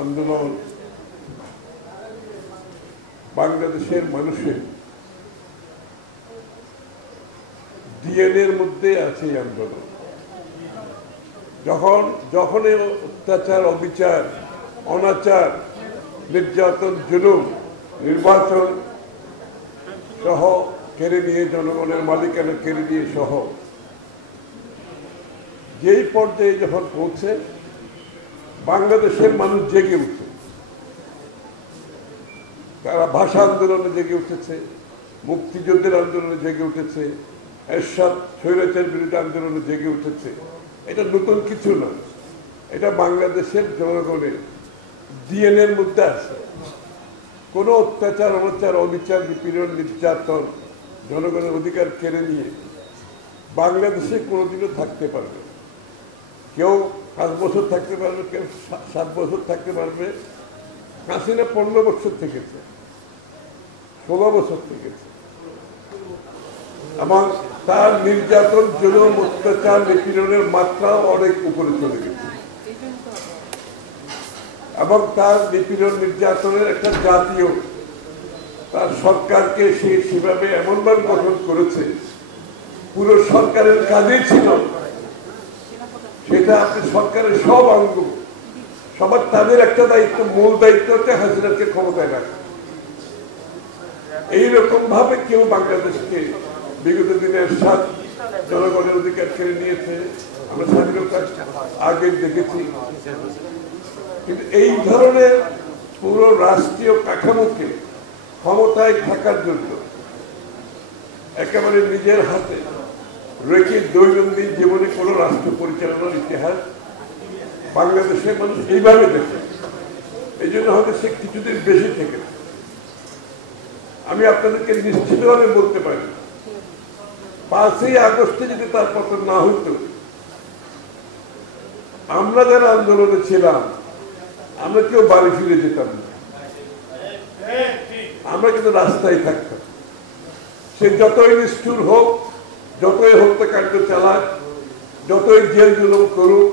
আন্দোলন বাংলাদেশের মানুষের ডিএনএর মধ্যে আছে এই আন্দোলন। যখন অত্যাচার, অবিচার, অনাচার, নির্যাতন, জুলুম, নির্বাচন সহ কেড়ে নিয়ে, জনগণের মালিকানা কেড়ে নিয়ে সহ যেই পর্যায়ে যখন পৌঁছে, বাংলাদেশের মানুষ জেগে উঠে। তারা ভাষা আন্দোলনে জেগে উঠেছে, মুক্তিযুদ্ধের আন্দোলনে জেগে উঠেছে, এরশাদ স্বৈরাচার বিরোধী আন্দোলনে জেগে উঠেছে। এটা নতুন কিছু না, এটা বাংলাদেশের জনগণের ডিএনএর মধ্যে আছে। কোনো অত্যাচার, অনাচার, অবিচার, নিপীড়ন, নির্যাতন, জনগণের অধিকার কেড়ে নিয়ে বাংলাদেশে কোনোদিনও থাকতে পারবে। কেউ 5 বছর থাকতে পারবে, কেউ 7 বছর থাকতে পারবে। হাসিনা 15 বছর থেকেছে, 16 বছর থেকেছে, এবং তার নির্যাতন, জুলুম, অত্যাচার, নিপীড়নের মাত্রাও অনেক উপরে চলে গেছে। এবং তার নিপীড়ন, নির্যাতনের একটা জাতীয় তার সরকারকে সে সেভাবে এমনভাবে গঠন করেছে, পুরো সরকারের কাজেই ছিল সেটা আপনি সরকারের সব অঙ্গ, সবার তাদের একটা দায়িত্ব, মূল দায়িত্ব হচ্ছে হাসিনাকে ক্ষমতায় রাখা। এইরকম ভাবে কেউ বাংলাদেশকে বিগত দিনের সাথ জনগণের অধিকার কেড়ে নিয়েছে, আমরা স্বাধীনতার আগে দেখেছি। কিন্তু এই ধরনের পুরো রাষ্ট্রীয় কাঠামোকে ক্ষমতায় থাকার জন্য একেবারে নিজের হাতে রেখে দৈনন্দিন জীবনে কোনো রাষ্ট্র পরিচালনার ইতিহাস বাংলাদেশের মানুষ এইভাবে দেখে। এই জন্য হয়তো সে কিছুদিন বেশি থেকে। আমি আপনাদেরকে নিশ্চিতভাবে বলতে পারি, 5ই আগস্টে যদি তার পতন না হইতো, আমরা যারা আন্দোলনে ছিলাম আমরা কেউ বাড়ি ফিরে যেতাম না, আমরা কিন্তু রাস্তায় থাকতাম। সে যতই নিষ্ঠুর হোক, যতই হত্যাকাণ্ড চালাক, যতই জেল জুলুম করুক,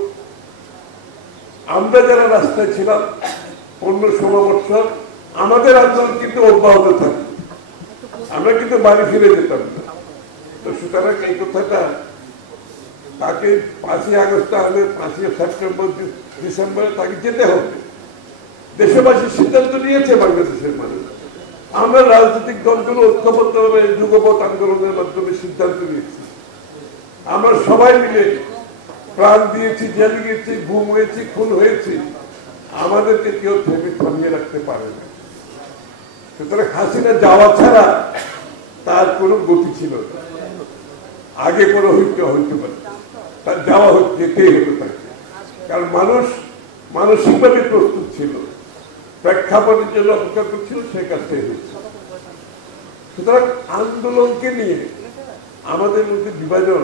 আমরা যারা রাস্তায় ছিলাম 15-16 বছর, আমাদের আন্দোলন কিন্তু অব্যাহত থাকে, আমরা কিন্তু বাড়ি ফিরে যেতাম না। তো সুতরাং এই কথাটা তাকে 5ই আগস্ট হলে 5ই সেপ্টেম্বর, ডিসেম্বরে তাকে যেতে হবে। দেশবাসী সিদ্ধান্ত নিয়েছে, বাংলাদেশের মানুষ। আমরা রাজনৈতিক দলগুলো ঐক্যবদ্ধভাবে যুগপৎ আন্দোলনের মাধ্যমে সিদ্ধান্ত নিয়েছি। আমরা সবাই মিলে প্রাণ দিয়েছি, জেলে গিয়েছি, গুম হয়েছি, খুন হয়েছি, আমাদেরকে কেউ থামিয়ে রাখতে পারে না। সুতরাং হাসিনা যাওয়া ছাড়া তার কোনো গতি ছিল না। আগে কোনো হইতে পারে, তার যাওয়া যেতেই হতো তাকে, কারণ মানুষ মানসিকভাবে প্রস্তুত ছিল, প্রেক্ষাপটের জন্য অপেক্ষা করছিল, সে কাজটাই হয়েছে। সুতরাং আন্দোলনকে নিয়ে আমাদের মধ্যে বিভাজন,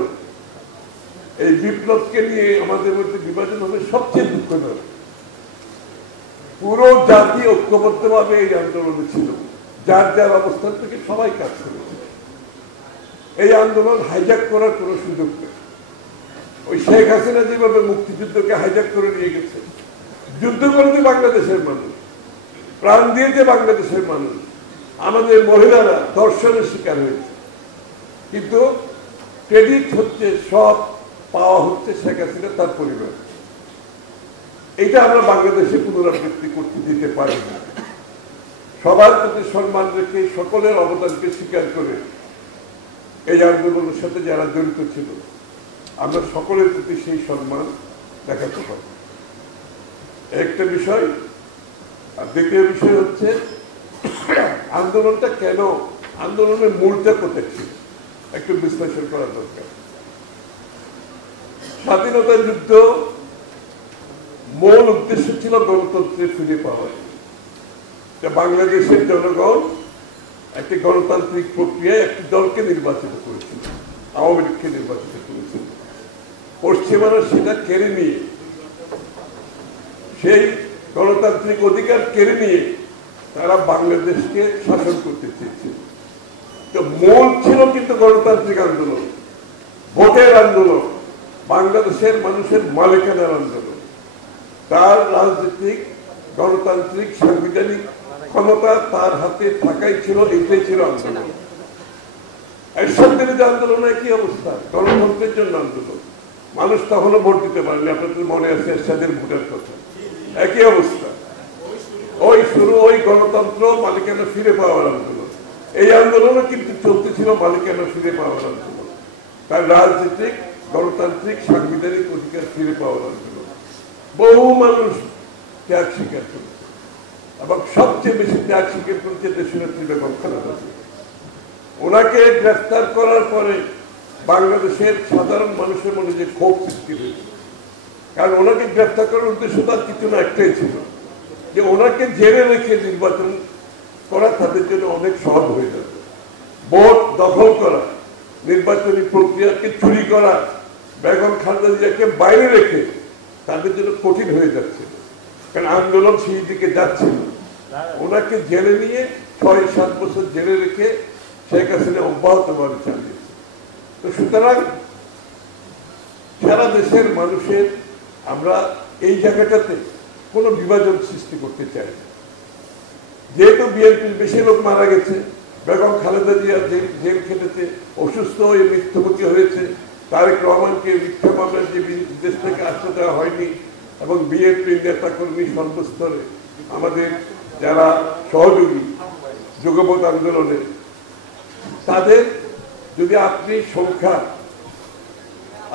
এই বিপ্লবকে নিয়ে আমাদের মধ্যে বিভাজন হবে সবচেয়ে দুঃখজনক। পুরো জাতি ঐক্যবদ্ধভাবে এই আন্দোলনে ছিল, যার যার অবস্থান থেকে সবাই কাজ করেছে। এই আন্দোলন হাইজ্যাক করার কোনো সুযোগ নেই। ওই শেখ হাসিনা যেভাবে মুক্তিযুদ্ধকে হাইজ্যাক করে নিয়ে গেছে, যুদ্ধ করেছে বাংলাদেশের মানুষ, প্রাণ দিয়েছে বাংলাদেশের মানুষ, আমাদের মহিলারা ধর্ষণের শিকার হয়েছে, কিন্তু ক্রেডিট হচ্ছে, সব পাওয়া হচ্ছে শেখ হাসিনা, তার পরিবার। এটা আমরা বাংলাদেশে পুনরাবৃত্তি করতে দিতে পারি না। সবার প্রতি সম্মান রেখে, সকলের অবদানকে স্বীকার করে এই আন্দোলনের সাথে যারা জড়িত ছিল, আমরা সকলের প্রতি সেই সম্মান দেখাতে পারি। একটা বিষয়। আর দ্বিতীয় বিষয় হচ্ছে আন্দোলনটা কেন, আন্দোলনের মূলটা কোথায় ছিল একটু বিশ্লেষণ করা দরকার। স্বাধীনতা যুদ্ধ মূল উদ্দেশ্য ছিল গণতন্ত্রে ফিরে পাওয়া। বাংলাদেশের জনগণ একটি গণতান্ত্রিক প্রক্রিয়ায় একটি দলকে নির্বাচিত করেছিল, আওয়ামী লীগকে নির্বাচিত করেছিল। পশ্চিমারা সেটা কেড়ে নিয়ে, সেই গণতান্ত্রিক অধিকার কেড়ে নিয়ে তারা বাংলাদেশকে শাসন করতে চেয়েছিল। তো মূল ছিল কিন্তু গণতান্ত্রিক আন্দোলন, ভোটের আন্দোলন, বাংলাদেশের মানুষের মালিকানার আন্দোলন। তার রাজনৈতিক গণতান্ত্রিক সাংবিধানিক ক্ষমতা তার হাতে থাকাই ছিল, এইটাই ছিল আন্দোলন। এরশাদ বিরোধী আন্দোলন কি অবস্থা? গণতন্ত্রের জন্য আন্দোলন। মানুষ তখনও ভোট দিতে পারেনি, আপনাদের মনে আছে এরশাদের ভোটের কথা। একই অবস্থা, ওই শুরু, ওই গণতন্ত্র মালিকানা ফিরে পাওয়ার আন্দোলন। এই আন্দোলনও কিন্তু চলতেছিল মালিকানা ফিরে পাওয়ার আন্দোলন, তার রাজনৈতিক গণতান্ত্রিক সাংবিধানিক অধিকার ফিরে পাওয়ার আন্দোলন। বহু মানুষ ত্যাগ স্বীকার করেছে এবং সবচেয়ে বেশি ত্যাগ স্বীকার করেছে দেশনেত্রী বেগম খালেদা জিয়া। ওনাকে গ্রেফতার করার পরে বাংলাদেশের সাধারণ মানুষের মনে যে ক্ষোভ সৃষ্টি হয়েছে, কারণ ওনাকে গ্রেফতার করার উদ্দেশ্য তার কিছু না, একটাই ছিল যে ওনাকে জেলে রেখে নির্বাচন করা তাদের জন্য অনেক সহজ হয়ে যাবে। ভোট দখল করা, নির্বাচনী প্রক্রিয়াকে চুরি করা, বেগম খালেদা জিয়াকে বাইরে রেখে তাদের জন্য কঠিন হয়ে যাচ্ছে, কারণ আন্দোলন সেই দিকে যাচ্ছিল। ওনাকে জেলে নিয়ে ৬-৭ বছর জেলে রেখে শেখ হাসিনা অব্যাহতভাবে চালিয়েছে। তো সুতরাং সারা দেশের মানুষের আমরা এই জায়গাটাতে কোনো বিভাজন সৃষ্টি করতে চাই না। যেহেতু বিএনপির বেশি লোক মারা গেছে, বেগম খালেদা জিয়া জেল খেটেছে, অসুস্থ হয়ে মৃত্যুমুখী হয়েছে, তারেক রহমানকে মিথ্যা মামলার যে দেশ থেকে আশ্রয় দেওয়া হয়নি, এবং বিএনপির নেতাকর্মী সর্বস্তরে আমাদের যারা সহযোগী যুগপৎ আন্দোলনে, তাদের যদি আপনি সংখ্যা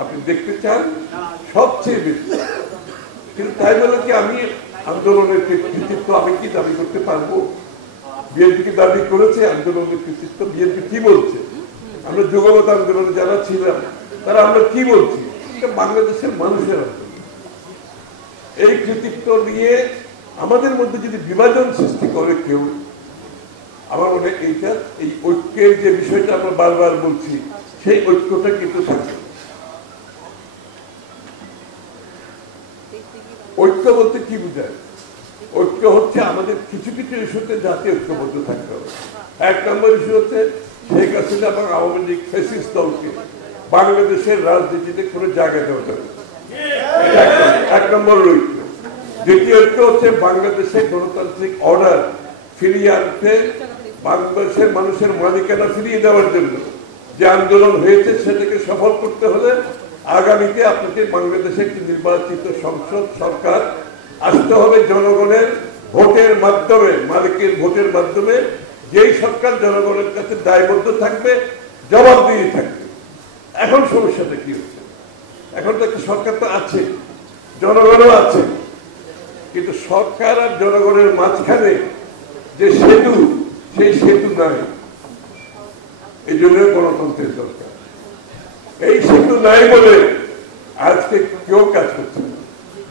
আপনি দেখতে চান সবচেয়ে বেশি, কিন্তু তাই বলে কি আমি আন্দোলনের কৃতিত্ব আমি কি দাবি করতে পারবো? বিএনপি কি দাবি করেছে আন্দোলনের কৃতিত্ব? বিএনপি কি বলছে? আমরা যুগপৎ আন্দোলনে যারা ছিলাম তারা আমরা কি বলছি? বাংলাদেশের মানুষের আন্দোলন। এই কৃতিত্ব নিয়ে আমাদের মধ্যে যদি বিভাজন সৃষ্টি করে কেউ, আমার মনে হয় এইটা, এই ঐক্যের যে বিষয়টা আমরা বারবার বলছি, সেই ঐক্যটা কিন্তু থাকবে। ঐক্য বলতে কি বোঝায়? ঐক্য হচ্ছে আমাদের কিছু কিছু ইস্যুতে জাতীয় ঐক্যবদ্ধ থাকতে হবে। ১ নম্বর ইস্যু হচ্ছে শেখ হাসিনা এবং আওয়ামী লীগ ফ্যাসিস্ট দলকে বাংলাদেশের রাজনীতিতে কোনো জায়গা দেওয়া যাবে, ১ নম্বর ঐক্য। দ্বিতীয় ঐক্য হচ্ছে বাংলাদেশের গণতান্ত্রিক অর্ডার ফিরিয়ে আনতে, বাংলাদেশের মানুষের মালিকানা ফিরিয়ে দেওয়ার জন্য যে আন্দোলন হয়েছে সেটাকে সফল করতে হলে আগামীতে আপনাকে বাংলাদেশে একটি নির্বাচিত সংসদ সরকার আসতে হবে জনগণের ভোটের মাধ্যমে, মালিকের ভোটের মাধ্যমে, যেই সরকার জনগণের কাছে দায়বদ্ধ থাকবে, জবাবদিহি থাকবে। এখন সমস্যাটা কি হচ্ছে? এখন তো একটা সরকার তো আছে, জনগণও আছে, কিন্তু সরকার আর জনগণের মাঝখানে যে সেতু, সেই সেতু নাই। এই জন্য গণতন্ত্রের দরকার। এই সেতু নাই বলে আজকে কেউ কাজ করছে না,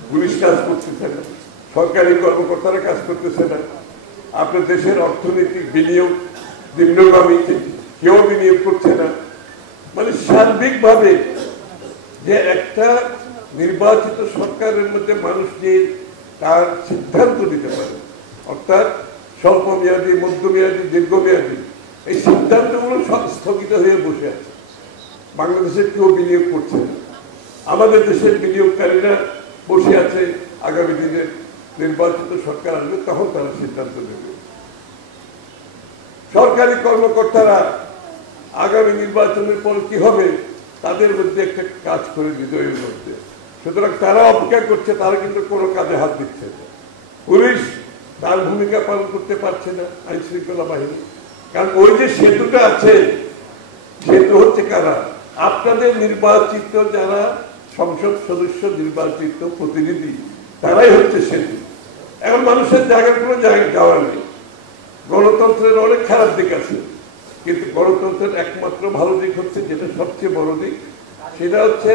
পুলিশ কাজ করতেছে না, সরকারি কর্মকর্তারা কাজ করতেছে না, আপনার দেশের অর্থনৈতিক বিনিয়োগ নিম্নগামী, কেউ বিনিয়োগ করছে না। মানে সার্বিকভাবে যে একটা নির্বাচিত সরকারের মধ্যে মানুষ যে তার সিদ্ধান্ত নিতে পারে, অর্থাৎ স্বল্প মেয়াদী, মধ্যমেয়াদী, দীর্ঘমেয়াদী, এই সিদ্ধান্তগুলো সব স্থগিত হয়ে বসে আছে। বাংলাদেশের কেউ বিনিয়োগ করছে না। আমাদের দেশের বিনিয়োগকারীরা বসে আছে, আগামী দিনের নির্বাচিত সরকার আসবে তখন তারা সিদ্ধান্ত নেবে। সরকারি কর্মকর্তারা আগামী নির্বাচনের পর কি হবে তাদের মধ্যে একটা কাজ করে হৃদয়ের মধ্যে, সুতরাং তারা অপেক্ষা করছে, তারা কিন্তু কোনো কাজে হাত দিচ্ছে না। পুলিশ তার ভূমিকা পালন করতে পারছে না, আইন শৃঙ্খলা বাহিনী, কারণ ওই যে সেতুটা আছে, সেতু হচ্ছে কারা? আপনাদের নির্বাচিত যারা সংসদ সদস্য, নির্বাচিত প্রতিনিধি, তারাই হচ্ছে সেতু। এখন মানুষের জায়গার কোনো জায়গা যাওয়া নেই। গণতন্ত্রের অনেক খারাপ দিক আছে, কিন্তু গণতন্ত্রের একমাত্র ভালো দিক হচ্ছে, যেটা সবচেয়ে বড় দিক, সেটা হচ্ছে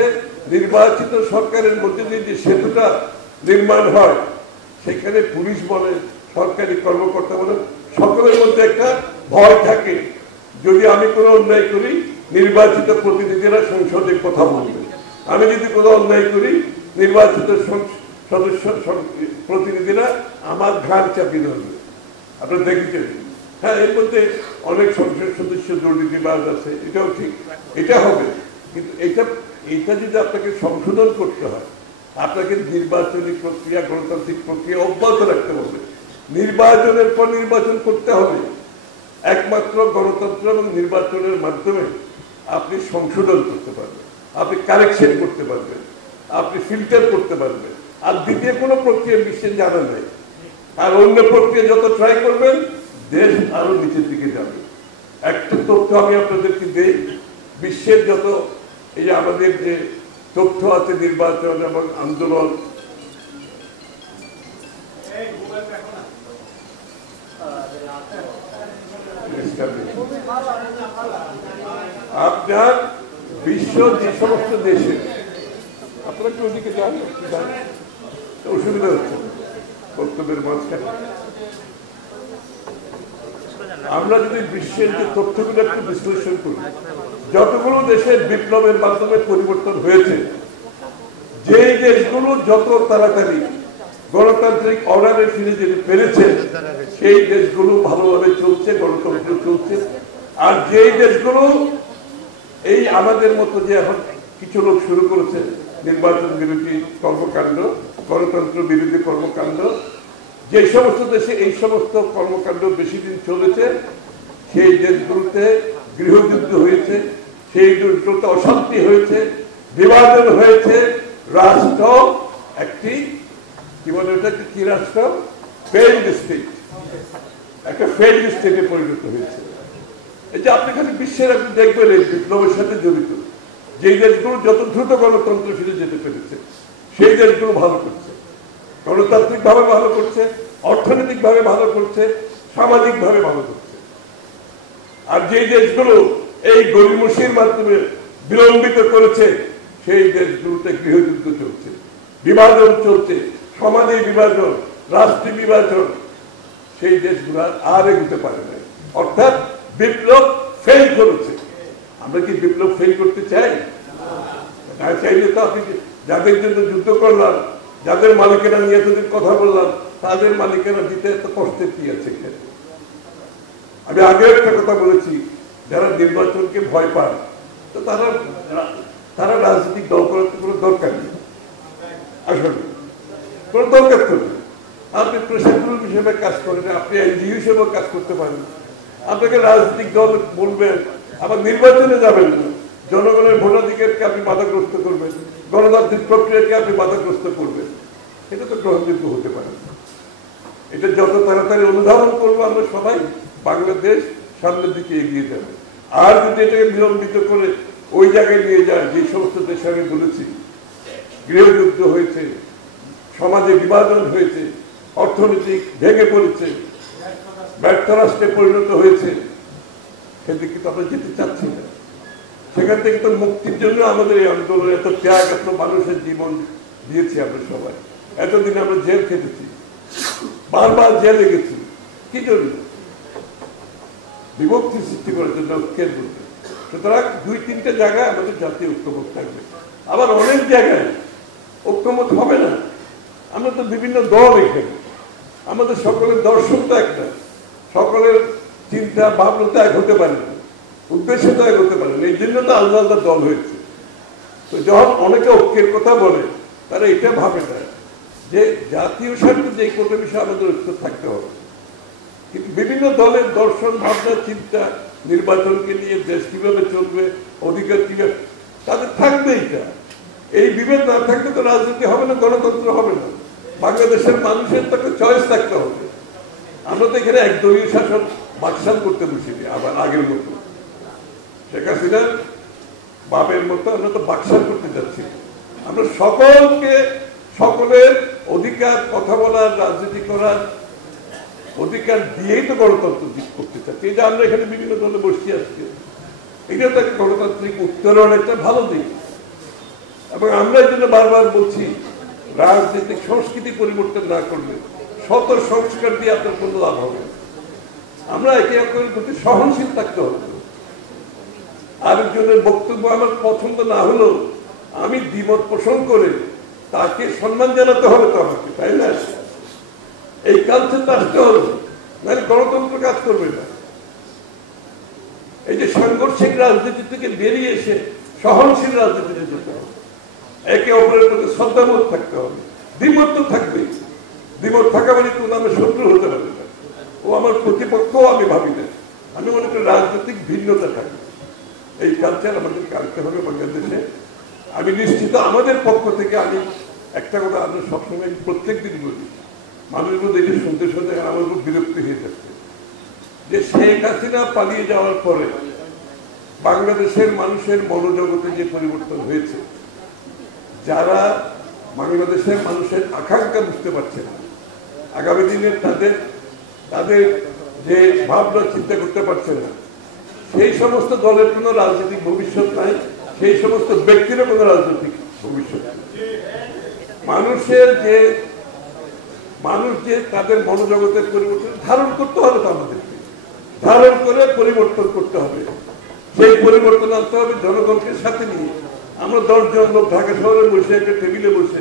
নির্বাচিত সরকারের মধ্যে যে সেতুটা নির্মাণ হয়, সেখানে পুলিশ বলে, সরকারি কর্মকর্তা বলে, সকলের মধ্যে একটা ভয় থাকে, যদি আমি কোনো অন্যায় করি নির্বাচিত প্রতিনিধিরা সংসদে কথা বলবে, আমি যদি কোনো অন্যায় করি নির্বাচিত সদস্য প্রতিনিধিরা আমার ঘাড় চাপিয়ে ধরবে। আপনারা দেখেছেন, হ্যাঁ, এর মধ্যে অনেক সংসদ সদস্য দুর্নীতিবাজ আছে, এটাও ঠিক, এটা হবে, কিন্তু এটা যদি আপনাকে সংশোধন করতে হয়, আপনাকে নির্বাচনী প্রক্রিয়া, গণতান্ত্রিক প্রক্রিয়া অব্যাহত রাখতে হবে। নির্বাচনের পর নির্বাচন করতে হবে। একমাত্র গণতন্ত্র এবং নির্বাচনের মাধ্যমে আপনি সংশোধন করতে পারবেন, আপনি কারেকশন করতে পারবেন, আপনি ফিল্টার করতে পারবেন। আর দ্বিতীয় কোনো প্রক্রিয়া বিশ্বে জানা নেই। আর অন্য প্রক্রিয়া যত ট্রাই করবেন, দেশ আরো নিচের দিকে যাবে। একটা তথ্য আমি আপনাদেরকে দিই, বিশ্বের যত এই যে আমাদের যে তথ্য আছে নির্বাচন এবং আন্দোলন, আপনার বিশ্ব যে সমস্ত দেশে, আপনারা কি ওদিকে যান? অসুবিধা হচ্ছে বক্তব্যের মাঝখানে। আমরা যদি বিশ্বের যে তথ্যগুলো একটু বিশ্লেষণ করি, যতগুলো দেশের বিপ্লবের মাধ্যমে পরিবর্তন হয়েছে, যে দেশগুলো যত তাড়াতাড়ি গণতান্ত্রিক অর্ডারে ফিরে যেতে পেরেছে, সেই দেশগুলো ভালোভাবে চলছে, গণতন্ত্র চলছে। আর যেই দেশগুলো এই আমাদের মতো যে এখন কিছু লোক শুরু করেছে নির্বাচন বিরোধী কর্মকাণ্ড, গণতন্ত্র বিরোধী কর্মকাণ্ড, যে সমস্ত দেশে এই সমস্ত কর্মকাণ্ড বেশি দিন চলেছে, সেই দেশগুলোতে গৃহযুদ্ধ হয়েছে, সেই দেশগুলোতে অশান্তি হয়েছে, বিভাজন হয়েছে, রাষ্ট্র একটি কি বলে ওটা, কি রাষ্ট্র, ফেইল্ড স্টেট, একটা ফেইল্ড স্টেটে পরিণত হয়েছে। এই যে আপনি খালি বিশ্বের আপনি দেখবেন এই বিপ্লবের সাথে জড়িত যেই দেশগুলো যত দ্রুত গণতন্ত্র ফিরে যেতে পেরেছে, সেই দেশগুলো ভালো করছে, গণতান্ত্রিক ভাবে ভালো করছে, অর্থনৈতিক ভাবে ভালো করছে, সামাজিক ভাবে ভালো করছে। আর যে দেশগুলো এই গরিমসির মাধ্যমে বিলম্বিত করেছে, সেই দেশগুলোতে গৃহযুদ্ধ চলছে, বিভাজন চলছে, সমাজে বিভাজন, রাষ্ট্রীয় বিভাজন, সেই দেশগুলো আর এগোতে পারে না। অর্থাৎ বিপ্লব ফেল করেছে। আমরা কি বিপ্লব ফেল করতে চাই? না চাইলে তো আপনি যাদের জন্য যুদ্ধ করলাম, যাদের মালিকেরা নিয়ে এতদিন কথা বললাম, তাদের মালিকেরা দিতে এত কষ্টের কি আছে? আমি আগে একটা কথা বলেছি, যারা নির্বাচনকে ভয় পান, তো তারা রাজনৈতিক দল করার কোনো দরকার নেই, আসলে কোনো দরকার করবে। আপনি প্রশাসন হিসেবে কাজ করেন, আপনি এনজিও হিসেবেও কাজ করতে পারেন। আপনাকে রাজনৈতিক দল বলবেন, আবার নির্বাচনে যাবেন না, জনগণের ভোটাধিকারকে আপনি বাধাগ্রস্ত করবেন, গণতান্ত্রিক প্রক্রিয়াকে আপনি বাধাগ্রস্ত করবেন, এটা তো গ্রহণযোগ্য হতে পারে না। এটা যত তাড়াতাড়ি অনুধাবন করবো আমরা সবাই, বাংলাদেশ সামনের দিকে এগিয়ে যাবে। আর যদি এটাকে বিলম্বিত করে ওই জায়গায় নিয়ে যায়, যে সমস্ত দেশে আমি বলেছি গৃহযুদ্ধ হয়েছে, সমাজে বিভাজন হয়েছে, অর্থনৈতিক ভেঙে পড়েছে, ব্যর্থ রাষ্ট্রে পরিণত হয়েছে, সেদিকে তো আমরা যেতে চাচ্ছি না। সেখান থেকে তো মুক্তির জন্য আমাদের এই আন্দোলন, এত ত্যাগ, এত মানুষের জীবন দিয়েছি আমরা সবাই। এতদিন আমরা জেল খেটেছি, বারবার জেলে গেছি, কি জন্য? বিভক্তি সৃষ্টি করার জন্য, ঐক্যের মধ্যে। সুতরাং 2-3টে জায়গায় আমাদের জাতীয় ঐক্যমত থাকবে, আবার অনেক জায়গায় ঐক্যমত হবে না। আমরা তো বিভিন্ন দল এখানে, আমাদের সকলের দর্শন তো একটা, সকলের চিন্তা ভাবনা তো এক হতে পারে না, উদ্দেশ্য তো এক হতে পারে না। এই জন্য তো আলাদা আলাদা দল হয়েছে। তো যখন অনেকে ঐক্যের কথা বলে, তারা এটা ভাবে না যে জাতীয় স্বার্থে যে কোনো বিষয়ে আমাদের ঐক্য থাকতে হবে। কিন্তু বিভিন্ন দলের দর্শন, ভাবনা, চিন্তা, নির্বাচনকে নিয়ে দেশ কিভাবে চলবে, অধিকার কিভাবে, তাদের থাকবে এইটা। এই বিভেদ না থাকলে তো রাজনীতি হবে না, গণতন্ত্র হবে না। বাংলাদেশের মানুষের তো একটা চয়েস থাকতে হবে। আমরা তো এখানে একদলীয় শাসন বাকশাল করতে বসিনি, আবার আগের মতো শেখ হাসিনার বাপের মতো আমরা তো বাকশাল করতে যাচ্ছি। আমরা সকলকে, সকলের অধিকার, কথা বলার, রাজনীতি করার অধিকার দিয়েই তো গণতন্ত্র করতে চাচ্ছি। এই যে আমরা এখানে বিভিন্ন দলে বসছি আজকে, এটা তো একটা গণতান্ত্রিক উত্তরণ, একটা ভালো দিক। এবং আমরা এই জন্য বারবার বলছি, রাজনৈতিক সংস্কৃতি পরিবর্তন না করলে শত সংস্কার দিয়ে আপনার কোনো লাভ হবে। আমরা একে অপরের প্রতি সহনশীল থাকতে হবে। আরেকজনের বক্তব্য আমার পছন্দ না হলেও আমি দ্বিমত পোষণ করে তাকে সম্মান জানাতে হবে তো আমাকে, তাই না? এই কালচারটা আসতে হবে, নাহলে গণতন্ত্র কাজ করবে না। এই যে সাংঘর্ষিক রাজনীতি থেকে বেরিয়ে এসে সহনশীল রাজনীতিতে যেতে হবে। একে অপরের প্রতি শ্রদ্ধাবোধ থাকতে হবে। দ্বিমত তো থাকবেই, দ্বিমত থাকা মানে কোন আমার শত্রু হতে পারে না, ও আমার প্রতিপক্ষ আমি ভাবি না। আমি মনে করি রাজনৈতিক ভিন্নতা থাকবে, এই কালচার আমাদেরকে আনতে হবে বাংলাদেশে। আমি নিশ্চিত আমাদের পক্ষ থেকে আমি একটা কথা আমরা সবসময় প্রত্যেক দিন বলি, মানুষের মধ্যে এটা শুনতে শুনতে আমার খুব বিরক্তি হয়ে যাচ্ছে, যে শেখ হাসিনা পালিয়ে যাওয়ার পরে বাংলাদেশের মানুষের মনোজগতে যে পরিবর্তন হয়েছে, যারা বাংলাদেশের মানুষের আকাঙ্ক্ষা বুঝতে পারছে না, আগামী দিনে তাদের যে ভাবনা চিন্তা করতে পারছে না, সেই সমস্ত দলের কোনো রাজনৈতিক ভবিষ্যৎ নাই, সেই সমস্ত ব্যক্তিরও কোনো রাজনৈতিক ভবিষ্যৎ নাই। মানুষ যে তাদের মনোজগতের পরিবর্তন ধারণ করতে হবে, তো আমাদেরকে ধারণ করে পরিবর্তন করতে হবে। সেই পরিবর্তন আনতে হবে জনগণকে সাথে নিয়ে। আমরা 10 জন লোক ঢাকা শহরে বসে একটা টেবিলে বসে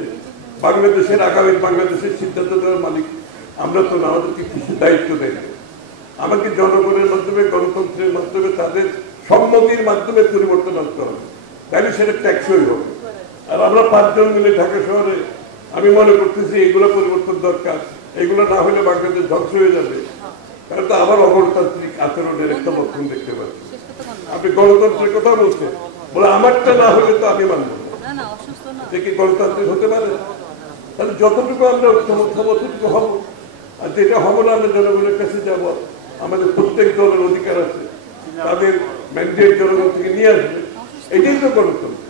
বাংলাদেশের আগামী বাংলাদেশের সিদ্ধান্ত দেওয়ার মালিক আমরা তো না, আমাদেরকে কিছু দায়িত্ব দেয় না। আমাকে জনগণের মাধ্যমে, গণতন্ত্রের মাধ্যমে, তাদের সম্মতির মাধ্যমে পরিবর্তন আনতে হবে, তাহলে সেটা ট্যাক্সই হবে। আর আমরা 5 জন মিলে ঢাকা শহরে আমি মনে করতেছি এগুলো পরিবর্তন দরকার, এগুলো না হলে বাংলাদেশ ধ্বংস হয়ে যাবে, তাহলে তো আবার অগণতান্ত্রিক আচরণের একটা লক্ষণ দেখতে পাচ্ছি। আপনি গণতন্ত্রের কথা বলছেন, বলে আমারটা না হলে তো আমি মানব না, সে কি গণতান্ত্রিক হতে পারে? তাহলে যতটুকু আমরা ঐক্যমত হবো ততটুকু হবো, আর যেটা হবো না আমরা জনগণের কাছে যাব। আমাদের প্রত্যেক দলের অধিকার আছে, তাদের ম্যান্ডেট জনগণ থেকে নিয়ে আসবে, এটাই তো গণতন্ত্র।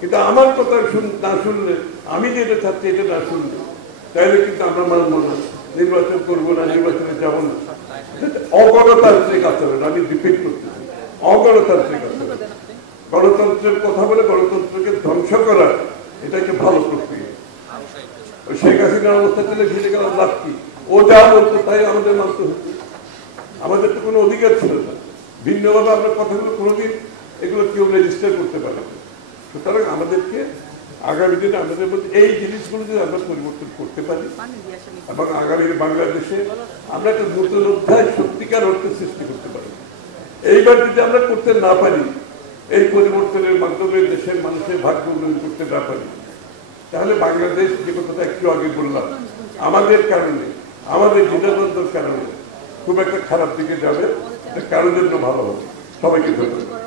কিন্তু আমার কথা না শুনলে, আমি যেটা চাচ্ছি এটা না শুনলে, তাহলে কিন্তু আমরা মানব না, নির্বাচন করবো না, নির্বাচনে যাবো না। অগণতান্ত্রিক আচরণ, আমি রিপিট করতেছি, অগণতান্ত্রিক আচরণ। গণতন্ত্রের কথা বলে গণতন্ত্রকে ধ্বংস করা, এটা একটা ভালো প্রক্রিয়া। শেখ হাসিনার অবস্থা ছিল ঘিরে গেলাম, লাভ কি? ও যা বলতো তাই আমাদের মানতে হতো, আমাদের তো কোনো অধিকার ছিল না। ভিন্নভাবে আমরা কথাগুলো কোনোদিন এগুলো কেউ রেজিস্টার করতে পারে না। সুতরাং আমাদেরকে আগামী দিনে আমাদের মধ্যে এই জিনিসগুলো যদি আমরা পরিবর্তন করতে পারি এবং আগামী বাংলাদেশে আমরা একটা নতুন অধ্যায় সত্যিকার অর্থে সৃষ্টি করতে পারি। এইবার যদি আমরা করতে না পারি, এই পরিবর্তনের মাধ্যমে দেশের মানুষের ভাগ্য উন্নয়ন করতে না পারি, তাহলে বাংলাদেশ, যে কথাটা একটু আগে বললাম, আমাদের কারণে, আমাদের দ্বিধাদ্বন্দ্বের কারণে খুব একটা খারাপ দিকে যাবে। কারোর জন্য ভালো হবে। সবাইকে ধন্যবাদ।